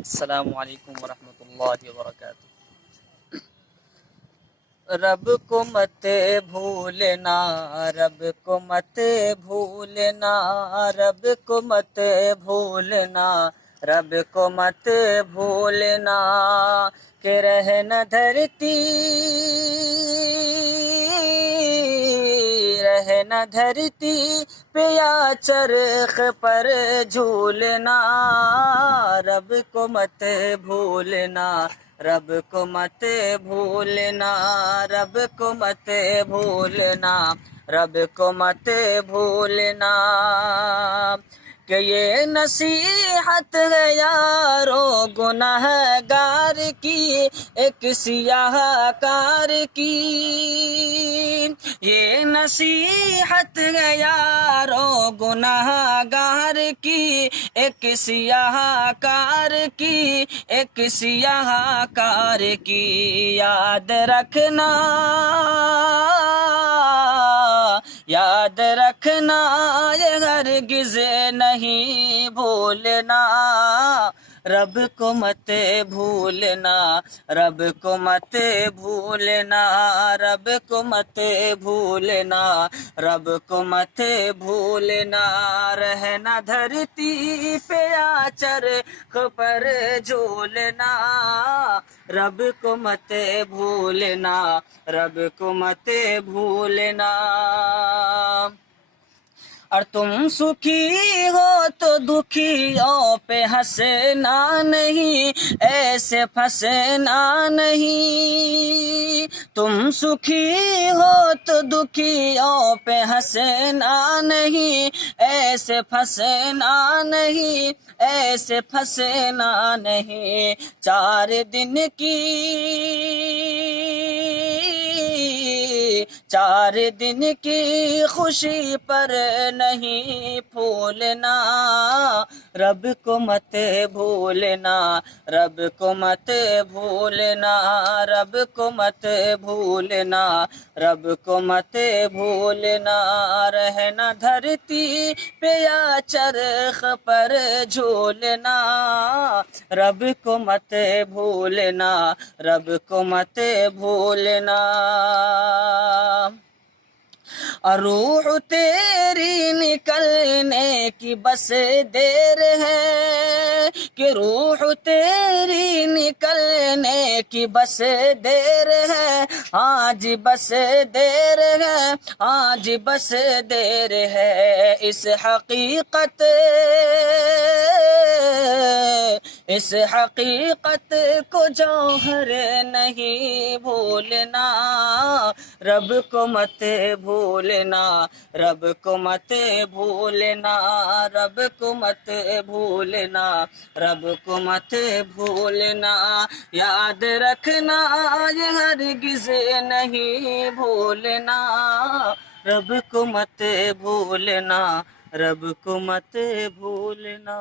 السلام علیکم ورحمۃ اللہ وبرکاتہ۔ رب کو مت بھولنا، رب کو مت بھولنا، رب کو مت بھولنا، رب کو مت بھولنا، کہ رہنا دھرتی، رہنا دھرتی پہ یا چرخ پر جھولنا، رب کو مت بھولنا، رب کو مت بھولنا، رب کو مت بھولنا، رب کو مت بھولنا، کہ یہ نصیحت ہے یارو گناہ گار کی، ایک سیاہ کار کی، یہ نصیحت ہے یارو گناہ گار کی، ایک سیاہ کار کی، ایک سیاہ کار کی، یاد رکھنا، یاد رکھنا، یہ ہرگز نہیں بھولنا، رب کو مت بھولنا، رب کو مت بھولنا، رب کو مت بھولنا، رب کو مت بھولنا، رہنا دھرتی پہ یا چرخ پر جھولنا، رب کو مت بھولنا، رب کو مت بھولنا، اور تم سکھی ہو تو دکھیوں پہ ہنسنا نہیں، ایسے پھنسنا نہیں، تم سکھی ہو تو دکھیوں پہ ہنسنا نہیں، ایسے پھنسنا نہیں، ایسے پھنسنا نہیں، 4 دن کی، 4 دن کی خوشی پر نہیں پھولنا، رب کو مت بھولنا، رب کو مت بھولنا، رب کو مت بھولنا، رب کو مت بھولنا، رہنا دھرتی پہ یا چرخ پر جھولنا، رب کو مت بھولنا، رب کو مت بھولنا، اور روح تیری نکلنے کی بس دیر ہے، کہ روح تیری نکلنے کی بس دیر ہے، آج بس دیر ہے، آج بس دیر ہے، اس حقیقت، اس حقیقت کو جوہر نہیں بھولنا، رب کو مت بھولنا، رب کو مت بھولنا، رب کو مت بھولنا، رب کو مت بھولنا، یاد رکھنا یہ ہرگز نہیں بھولنا، رب کو مت بھولنا، رب کو مت بھولنا۔